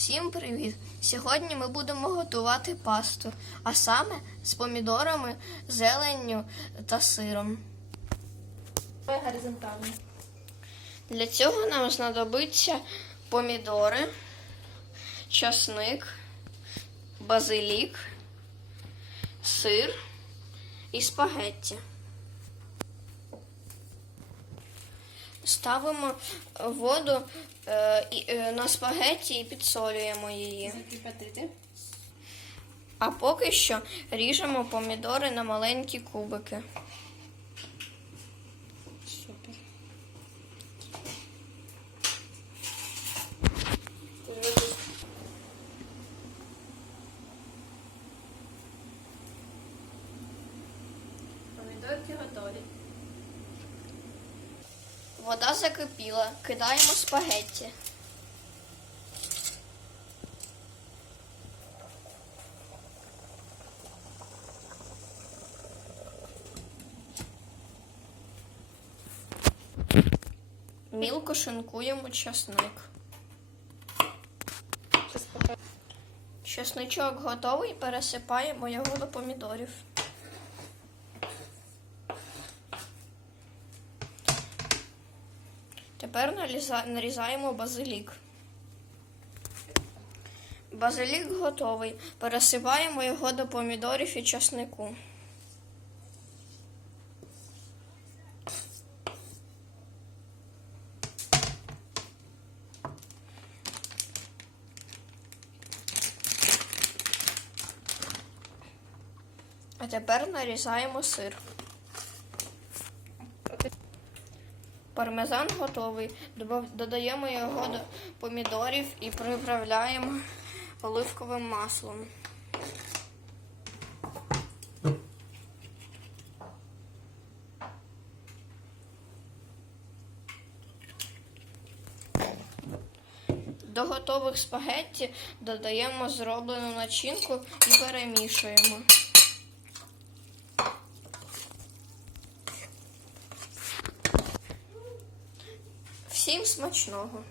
Всім привіт! Сьогодні ми будемо готувати пасту, а саме з помідорами, зеленню та сиром. горизонтально. Для цього нам знадобиться помідори, часник, базилік, сир і спагетті. Ставимо воду е, е, на спагетті і підсолюємо її. Закипятити. А поки що ріжемо помідори на маленькі кубики. Супер. Помідорки готові. Вода закипіла, кидаємо спагетті. Мілко шинкуємо часник. Чесничок готовий, пересипаємо його до помідорів. Тепер нарізаємо базилік. Базилік готовий. Пересипаємо його до помідорів і часнику. А тепер нарізаємо сир. Пармезан готовий. Додаємо його до помідорів і приправляємо оливковим маслом. До готових спагетті додаємо зроблену начинку і перемішуємо. Всім смачного!